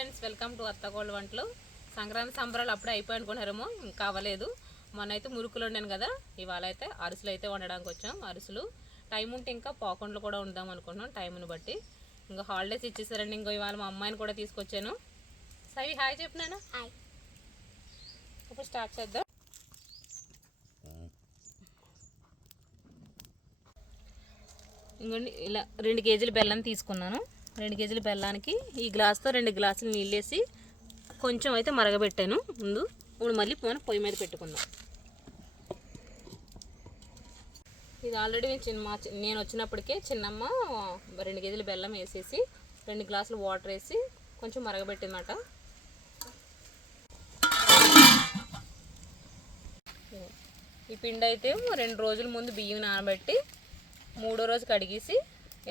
Friends, welcome to అత్తగోళ్ళ వంటలు. సంక్రాంతి సంబరాలు అప్పుడే అయిపోయి అనుకున్నారేమో, ఇంకా అవ్వలేదు. మొన్న అయితే మురుకులు వండాను కదా, ఇవాళ అయితే అరిసెలు అయితే వండడానికి వచ్చాం. అరిసెలు టైం ఉంటే ఇంకా పాకుండలు కూడా వండుదాం అనుకుంటున్నాం, టైంని బట్టి. ఇంకా హాలిడేస్ ఇచ్చేసారండి. ఇంకో ఇవాళ మా అమ్మాయిని కూడా తీసుకొచ్చాను. సవి హాయ్ చెప్పినాను. ఇప్పుడు స్టార్ట్ చేద్దాం. ఇంకోండి, ఇలా 2 కేజీల బెల్లం తీసుకున్నాను. 2 కేజీల బెల్లానికి ఈ గ్లాస్తో 2 గ్లాసులు నీళ్ళు వేసి కొంచెం అయితే మరగబెట్టాను ముందు. ఇప్పుడు మళ్ళీ మనం పొయ్యి మీద పెట్టుకుందాం. ఇది ఆల్రెడీ నేను వచ్చినప్పటికే చిన్నమ్మ 2 కేజీల బెల్లం వేసేసి 2 గ్లాసులు వాటర్ వేసి కొంచెం మరగబెట్టిందన్నమాట. ఈ పిండి అయితే 2 రోజుల ముందు బియ్యం నానబెట్టి 3వ రోజు కడిగేసి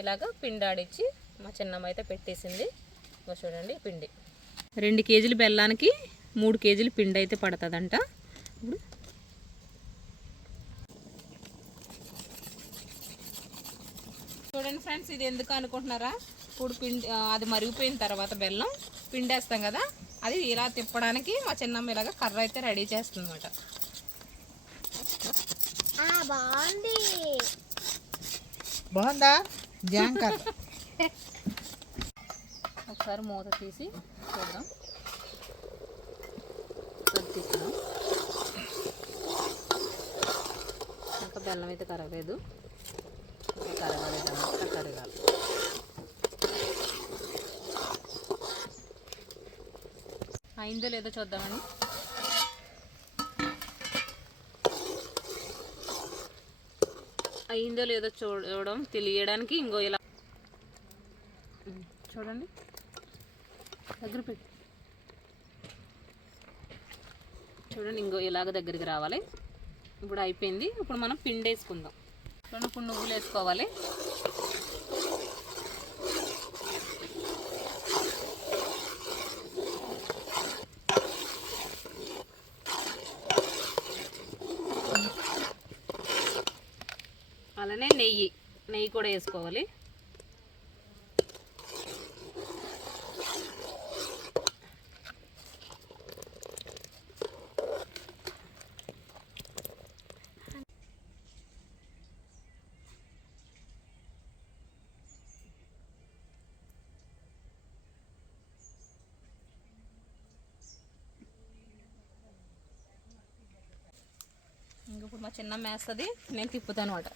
ఇలాగ పిండి ఆడిచ్చి మా చిన్నమ్మ అయితే పెట్టేసింది. చూడండి, పిండి 2 కేజీల బెల్లానికి 3 కేజీల పిండి అయితే పడుతుందంట. ఇప్పుడు చూడండి ఫ్రెండ్స్, ఇది ఎందుకు అనుకుంటున్నారా? ఇప్పుడు పిండి అది మరిగిపోయిన తర్వాత బెల్లం పిండి వేస్తాం కదా, అది ఇలా తిప్పడానికి మా చిన్నమ్మ ఇలాగ కర్ర అయితే రెడీ చేస్తుంది అన్నమాట. బాగుందా జాంకర్? ఒకసారి మూత తీసి చూద్దాం. తీసుకున్నాం, ఇంకా బెల్లం అయితే కరగలేదు. కరగాలి. అయిందో లేదో చూద్దామని. అయిందో లేదో చూడడం తెలియడానికి ఇంకో ఇలా చూడండి, దగ్గర పెట్టి చూడండి, ఇంకో ఇలాగ దగ్గరికి రావాలి. ఇప్పుడు అయిపోయింది. ఇప్పుడు మనం పిండి వేసుకుందాం. చూడండి, ఇప్పుడు నువ్వులు వేసుకోవాలి. అలానే నెయ్యి కూడా వేసుకోవాలి. ఇప్పుడు మా చిన్న మేస్తుంది, నేను తిప్పుతాను అన్నమాట.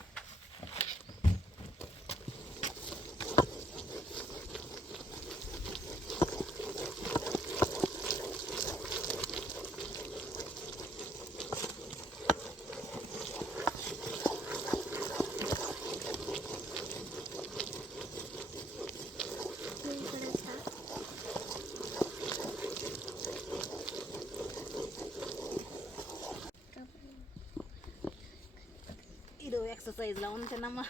ఎక్సర్సైజ్లో ఉంది చిన్నమ్మ.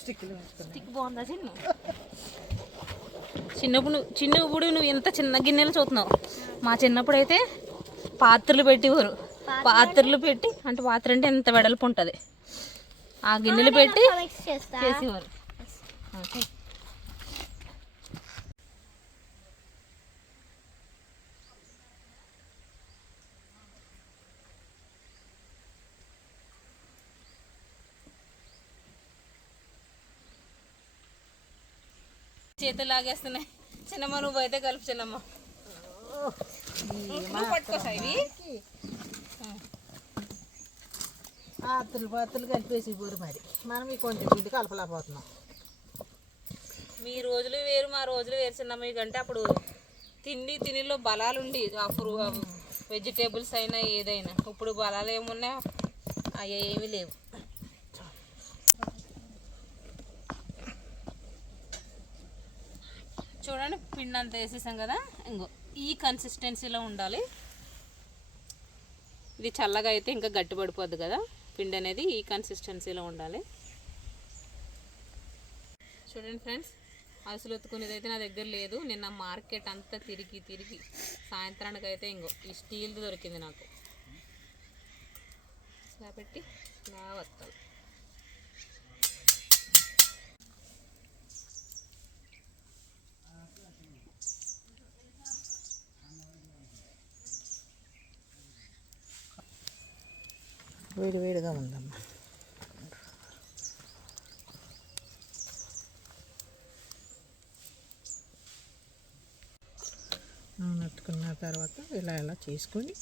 స్టిక్ బాగుందా చిన్నప్పుడు నువ్వు ఎంత చిన్న గిన్నెలు చూస్తున్నావు. మా చిన్నప్పుడు అయితే పాత్రలు పెట్టేవారు. పాత్రలు పెట్టి అంటే పాత్ర అంటే ఎంత వెడల్పు ఉంటుంది, ఆ గిన్నెలు పెట్టి చేసేవారు. చేతులు లాగేస్తున్నాయి. చిన్నమ్మ నువ్వు అయితే కలుపు. చిన్నమ్మ పట్టుకోసా ఇవి పాత్రలు కలిపేసి పోరు. మరి మనం ఈ కొంచెం పిండి కలపలేకపోతున్నాం. మీ రోజులు వేరు, మా రోజులు వేరు చిన్నమ్మ. కంటే అప్పుడు తిండిలో బలాలు ఉండి, అప్పుడు వెజిటేబుల్స్ అయినా ఏదైనా. ఇప్పుడు బలాలు ఏమున్నా అవి ఏమీ లేవు. చూడండి, పిండి అంతా వేసేసాం కదా, ఇంకో ఈ కన్సిస్టెన్సీలో ఉండాలి. ఇది చల్లగా అయితే ఇంకా గట్టి పడిపోద్ది కదా, పిండి అనేది ఈ కన్సిస్టెన్సీలో ఉండాలి. చూడండి ఫ్రెండ్స్, అసలు ఒత్తుకునేది అయితే నా దగ్గర లేదు. నిన్న మార్కెట్ అంతా తిరిగి సాయంత్రానికి అయితే ఇంకో ఈ స్టీల్ది దొరికింది నాకు. ఇలా పెట్టి ఇలా వస్తాం. వేడి వేడిగా ఉందమ్మా. నట్టుకున్న తర్వాత ఇలా ఇలా చేసుకొని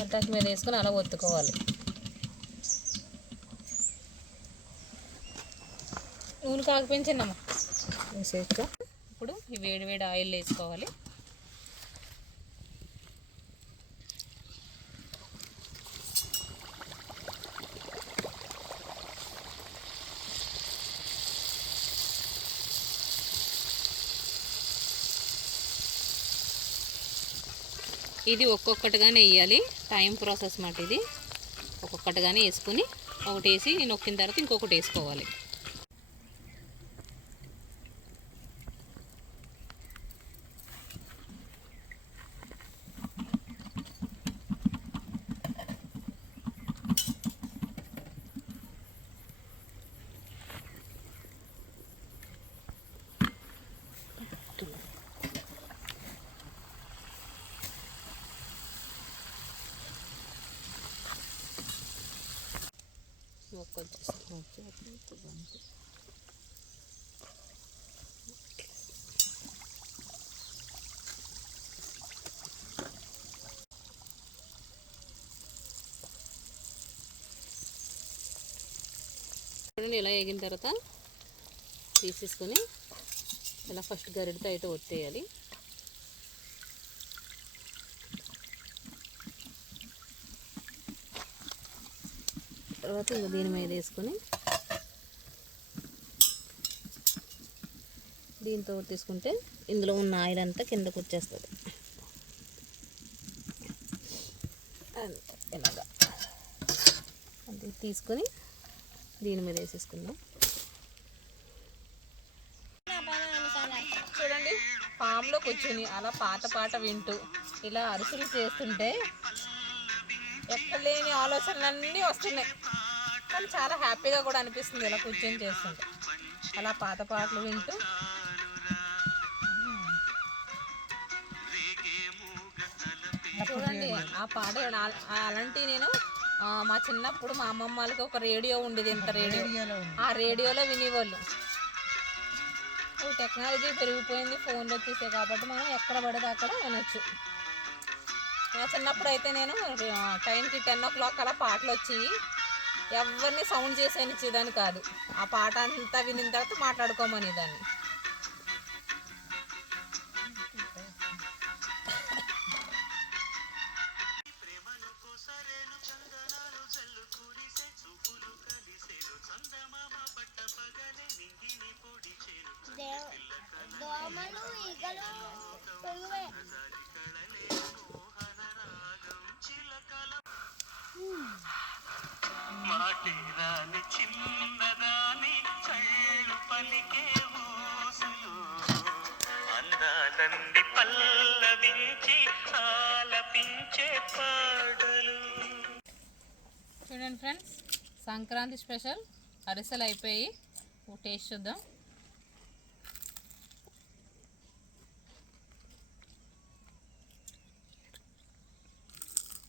అటాక్ మీద వేసుకొని అలా ఒత్తుకోవాలి. నూనె కాగిపించండమ్మా వేసేయచ్చా. ఇప్పుడు ఈ వేడి వేడి ఆయిల్ వేసుకోవాలి. ఇది ఒక్కొక్కటిగానే వేయాలి, టైం ప్రాసెస్ మాట. ఇది ఒక్కొక్కటిగానే వేసుకుని ఒకటి వేసి నొక్కిన తర్వాత ఇంకొకటి వేసుకోవాలి. చూడండి, ఇలా వేగిన తర్వాత తీసేసుకొని ఇలా ఫస్ట్ గరిటతో అయితే ఒత్తేయాలి. తర్వాత ఇంకా దీని మీద వేసుకొని దీంతో తీసుకుంటే ఇందులో ఉన్న ఆయిల్ అంతా కిందకు వచ్చేస్తుంది. ఇలాగా అది తీసుకొని దీని మీద వేసేసుకుందాం. చూడండి, ఫామ్లో కూర్చొని అలా పాట వింటూ ఇలా అరుసులు చేస్తుంటే ఎక్కలేని ఆలోచనలన్నీ వస్తున్నాయి. కానీ చాలా హ్యాపీగా కూడా అనిపిస్తుంది ఇలా కూర్చొని చేస్తుంటే. అలా పాటలు వింటూ చూడండి ఆ పాట. అలాంటి నేను మా చిన్నప్పుడు మా అమ్మమ్మ వాళ్ళకి ఒక రేడియో ఉండేది, ఇంత రేడియో. ఆ రేడియోలో వినేవాళ్ళు. టెక్నాలజీ పెరిగిపోయింది, ఫోన్లు వచ్చేసాయి కాబట్టి మనం ఎక్కడ పడితే అక్కడ వినొచ్చు. నా చిన్నప్పుడు అయితే నేను టైంకి 10 o'clock అలా పాటలు వచ్చి ఎవరిని సౌండ్ చేసేనిచ్చేదాన్ని కాదు. ఆ పాట అంతా వినిన తర్వాత మాట్లాడుకోమని దాన్ని. చూడండి ఫ్రెండ్స్, సంక్రాంతి స్పెషల్ అరిసెలు అయిపోయి టేస్ట్ చూద్దాం.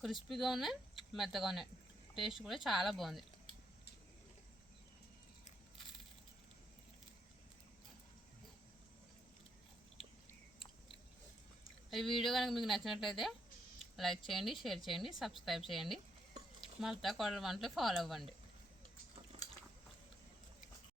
క్రిస్పీగా ఉన్నాయి, మెత్తగా ఉన్నాయి. టేస్ట్ కూడా చాలా బాగుంది. ఈ వీడియో కనుక మీకు నచ్చినట్లయితే లైక్ చేయండి, షేర్ చేయండి, సబ్స్క్రైబ్ చేయండి. మల్తా కోడల వంటలు ఫాలో అవ్వండి.